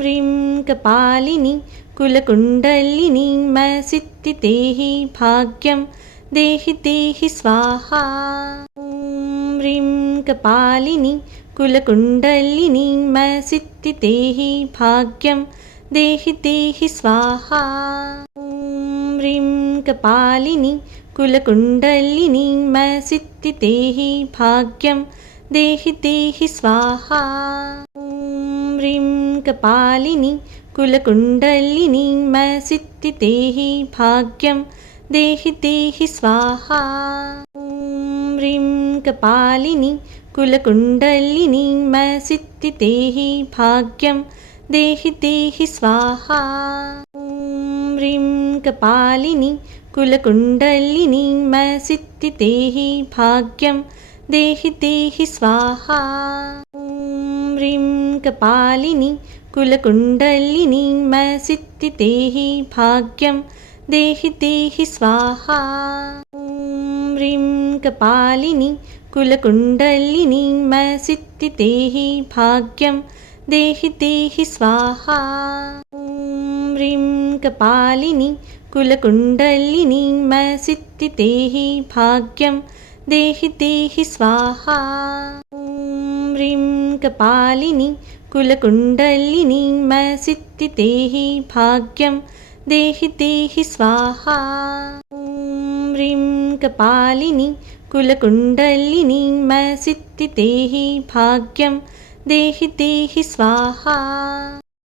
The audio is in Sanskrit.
ह्रीं कपालिनी कुलकुण्डलिनी सिद्धिदेहि भाग्यं देहि देहि स्वाहा। ॐ ह्रीं कपालिनी कुलकुण्डलिनी सिद्धिदेहि भाग्यं देहि देहि स्वाहा। ॐ ह्रीं कपालिनी कुलकुण्डलिनी सिद्धिदेहि भाग्यं देहि देहि स्वाहा। ॐ ह्रीं कपालिनी कुलकुण्डलिनी सिद्धिदेहि भाग्यं देहि देहि स्वाहा। ॐ ह्रीं कपालिनी कुलकुण्डलिनी सिद्धिदेहि भाग्यं देहि देहि स्वाहा। ॐ ह्रीं कपालिनी कुलकुण्डलिनी सिद्धिदेहि भाग्यं देहि देहि स्वाहा। ॐ ह्रीं कपालिनी कुलकुण्डलिनी सिद्धिदेहि भाग्यं देहि देहि स्वाहा। ॐ ह्रीं कपालिनी कुलकुण्डलिनी सिद्धिदेहि भाग्यं देहि देहि स्वाहा। ॐ ह्रीं कपालिनी कुलकुण्डलिनी सिद्धिदेहि भाग्यं देहि देहि स्वाहा। ॐ ह्रीं कपालिनी कुलकुण्डलिनी सिद्धिदेहि भाग्यं देहि देहि स्वाहा। ॐ ह्रीं कपालिनी कुलकुण्डलिनी सिद्धिदेहि भाग्यं देहि देहि स्वाहा।